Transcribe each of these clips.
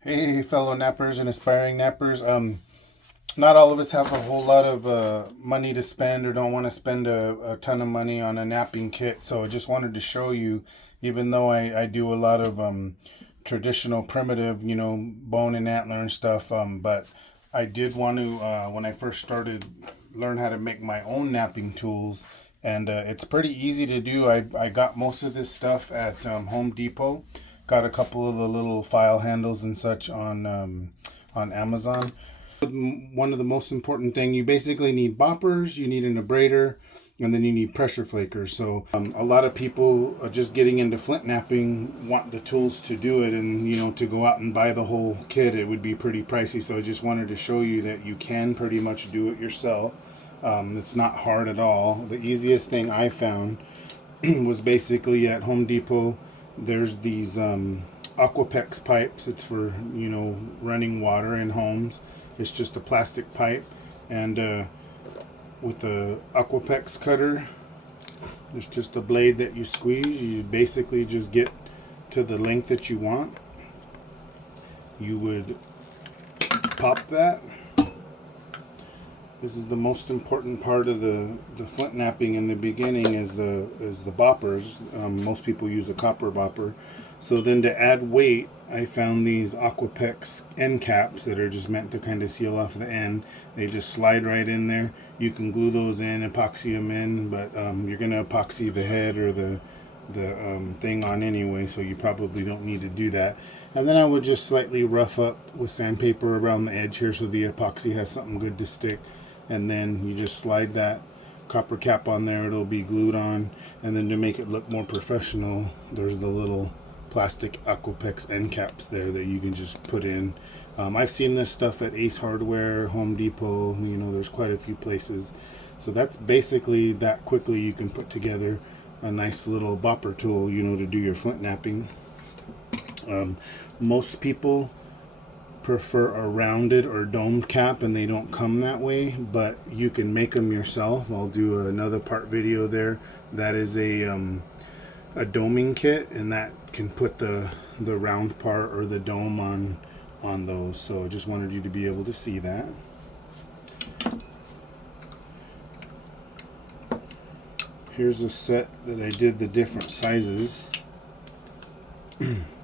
Hey, fellow nappers and aspiring nappers. Not all of us have a whole lot of money to spend or don't want to spend a ton of money on a napping kit. So I just wanted to show you, even though I do a lot of traditional primitive, bone and antler and stuff, but I did want to, when I first started, learn how to make my own napping tools. And it's pretty easy to do. I got most of this stuff at Home Depot. Got a couple of the little file handles and such on Amazon. One of the most important thing, you basically need boppers, you need an abrader, and then you need pressure flakers. So a lot of people are just getting into flint knapping, want the tools to do it, and to go out and buy the whole kit, it would be pretty pricey. So I just wanted to show you that you can pretty much do it yourself. It's not hard at all. The easiest thing I found was basically at Home Depot. There's these Aquapex pipes. It's for running water in homes. It's just a plastic pipe, and with the Aquapex cutter, there's just a blade that you squeeze. You basically just get to the length that you want. You would pop that. This is the most important part of the flint knapping in the beginning is the boppers. Most people use a copper bopper. So then to add weight, I found these Aquapex end caps that are just meant to kind of seal off the end. They just slide right in there. You can glue those in, epoxy them in, but you're going to epoxy the head or the thing on anyway, so you probably don't need to do that. And then I would just slightly rough up with sandpaper around the edge here so the epoxy has something good to stick. And then you just slide that copper cap on there, it'll be glued on. And then to make it look more professional, there's the little plastic Aquapex end caps there that you can just put in. I've seen this stuff at Ace Hardware, Home Depot, there's quite a few places. So that's basically that quickly you can put together a nice little bopper tool, to do your flint knapping. Most people prefer a rounded or domed cap and they don't come that way, but you can make them yourself. I'll do another part video there. That is a doming kit, and that can put the round part or the dome on those. So I just wanted you to be able to see that. Here's a set that I did the different sizes.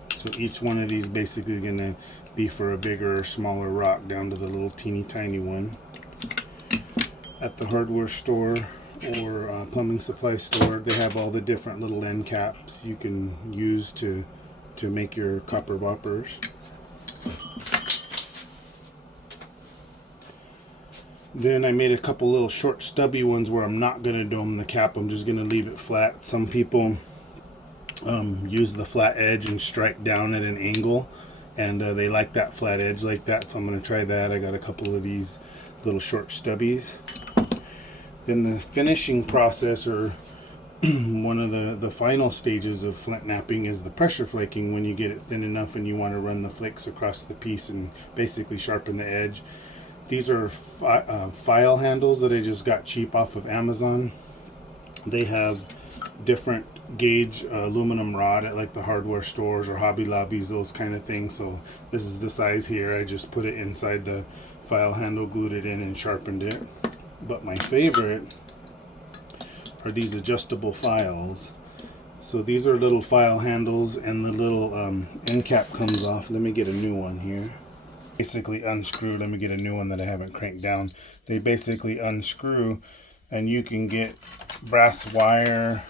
So each one of these basically gonna be for a bigger or smaller rock down to the little teeny tiny one. At the hardware store or plumbing supply store, they have all the different little end caps you can use to make your copper boppers. Then I made a couple little short stubby ones where I'm not going to dome the cap. I'm just going to leave it flat. Some people use the flat edge and strike down at an angle, and they like that flat edge like that, so I'm going to try that. I got a couple of these little short stubbies. Then the finishing process, or one of the final stages of flint knapping, is the pressure flaking. When you get it thin enough and you want to run the flakes across the piece and basically sharpen the edge. These are file handles that I just got cheap off of Amazon. They have different gauge aluminum rod at like the hardware stores or Hobby Lobbies, those kind of things. So this is the size here. I just put it inside the file handle, glued it in, and sharpened it. But my favorite are these adjustable files. So these are little file handles, and the little end cap comes off. Let me get a new one here. Basically unscrew. Let me get a new one that I haven't cranked down. They basically unscrew, and you can get brass wire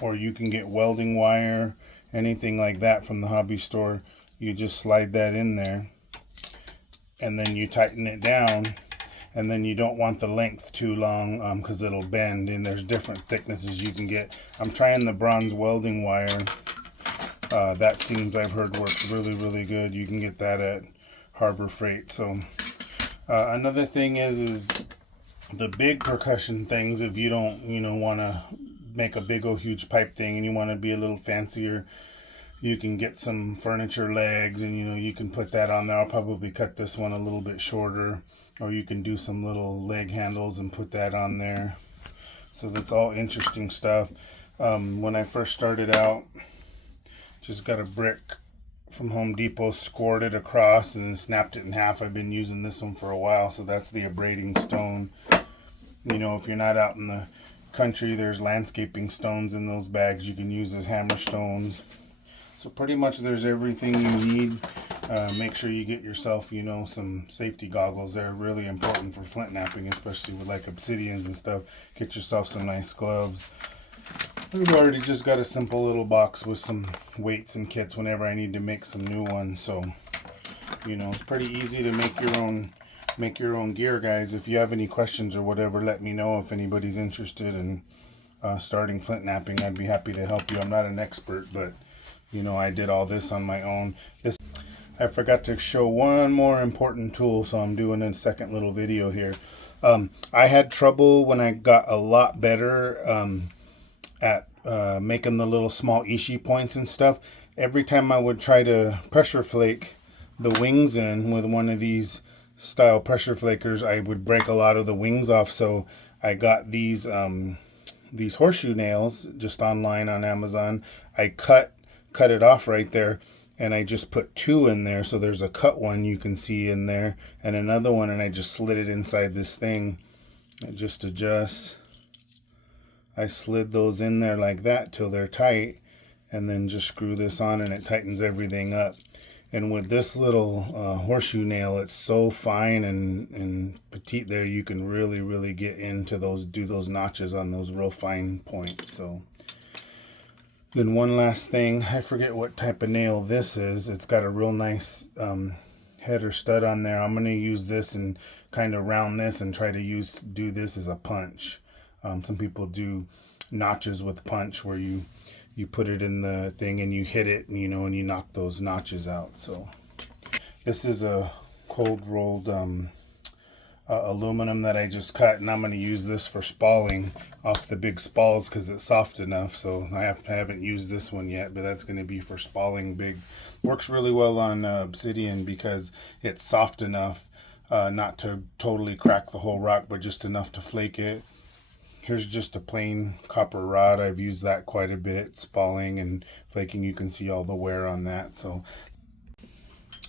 or you can get welding wire, anything like that from the hobby store. You just slide that in there and then you tighten it down, and then you don't want the length too long because it'll bend, and there's different thicknesses you can get. I'm trying the bronze welding wire. That seems, I've heard, works really good. You can get that at Harbor Freight. So another thing is the big percussion things. If you don't want to make a big old huge pipe thing and you want to be a little fancier, you can get some furniture legs, and you can put that on there. I'll probably cut this one a little bit shorter, or you can do some little leg handles and put that on there. So that's all interesting stuff. When I first started out, just got a brick from Home Depot, scored it across and then snapped it in half. I've been using this one for a while, so that's the abrading stone. You know, if you're not out in the country, there's landscaping stones in those bags you can use as hammer stones. So pretty much there's everything you need. Make sure you get yourself, you know, some safety goggles. They're really important for flint knapping, especially with like obsidians and stuff. Get yourself some nice gloves. We've already just got a simple little box with some weights and kits whenever I need to make some new ones. So, you know, it's pretty easy to make your own gear, guys. If you have any questions or whatever, let me know. If anybody's interested in starting flint knapping, I'd be happy to help you. I'm not an expert, but you know, I did all this on my own. I forgot to show one more important tool, so I'm doing a second little video here. I had trouble when I got a lot better at making the little small ishi points and stuff. Every time I would try to pressure flake the wings in with one of these style pressure flakers, I would break a lot of the wings off. So I got these horseshoe nails just online on Amazon. I cut it off right there, and I just put 2 in there, so there's a cut one you can see in there and another one, and I just slid it inside this thing. It just adjusts. I slid those in there like that till they're tight, and then just screw this on and it tightens everything up. And with this little horseshoe nail, it's so fine and petite there, you can really get into those, do those notches on those real fine points. So then one last thing, I forget what type of nail this is. It's got a real nice head or stud on there. I'm going to use this and kind of round this and try to do this as a punch. Some people do notches with punch where you put it in the thing and you hit it, and, you know, and you knock those notches out. So this is a cold rolled aluminum that I just cut, and I'm going to use this for spalling off the big spalls because it's soft enough. So I haven't used this one yet, but that's going to be for spalling big. Works really well on obsidian because it's soft enough not to totally crack the whole rock, but just enough to flake it. Here's just a plain copper rod. I've used that quite a bit, spalling and flaking. You can see all the wear on that. So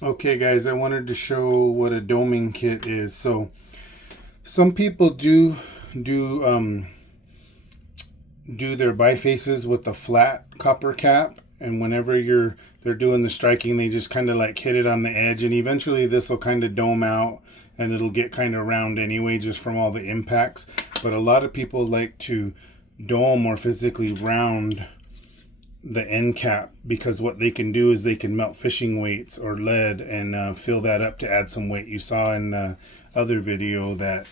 okay guys, I wanted to show what a doming kit is. So some people do their bifaces with a flat copper cap, and whenever they're doing the striking, they just kind of like hit it on the edge, and eventually this will kind of dome out and it'll get kind of round anyway just from all the impacts. But a lot of people like to dome or physically round the end cap, because what they can do is they can melt fishing weights or lead and fill that up to add some weight. You saw in the other video that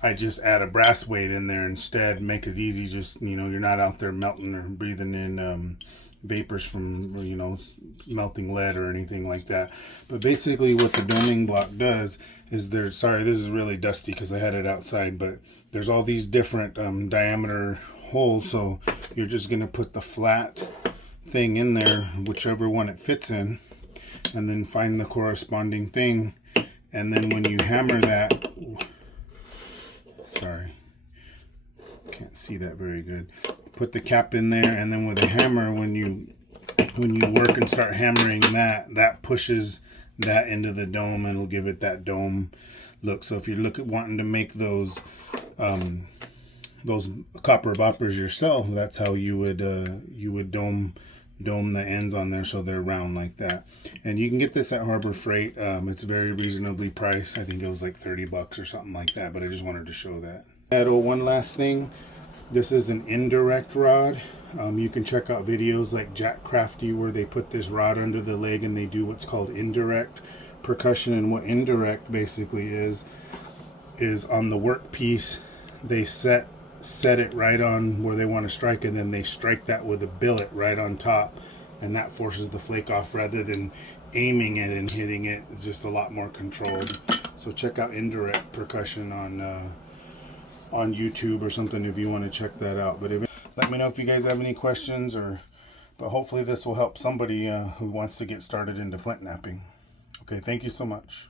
I just add a brass weight in there instead, make it easy. Just, you know, you're not out there melting or breathing in vapors from, you know, melting lead or anything like that. But basically what the doming block does is sorry, this is really dusty because I had it outside, but there's all these different diameter holes. So you're just going to put the flat thing in there, whichever one it fits in, and then find the corresponding thing. And then when you hammer that, sorry, can't see that very good, put the cap in there, and then with a hammer, when you work and start hammering that pushes that into the dome, and it'll give it that dome look. So if you're wanting to make those copper boppers yourself, that's how you would dome the ends on there so they're round like that. And you can get this at Harbor Freight. It's very reasonably priced. I think it was like 30 bucks or something like that, but I just wanted to show that. One last thing, this is an indirect rod. You can check out videos like Jack Crafty where they put this rod under the leg and they do what's called indirect percussion. And what indirect basically is on the workpiece, they set it right on where they want to strike, and then they strike that with a billet right on top, and that forces the flake off rather than aiming it and hitting it. It's just a lot more controlled. So check out indirect percussion on YouTube or something if you want to check that out. But let me know if you guys have any questions, but hopefully this will help somebody who wants to get started into flint knapping. Okay, thank you so much.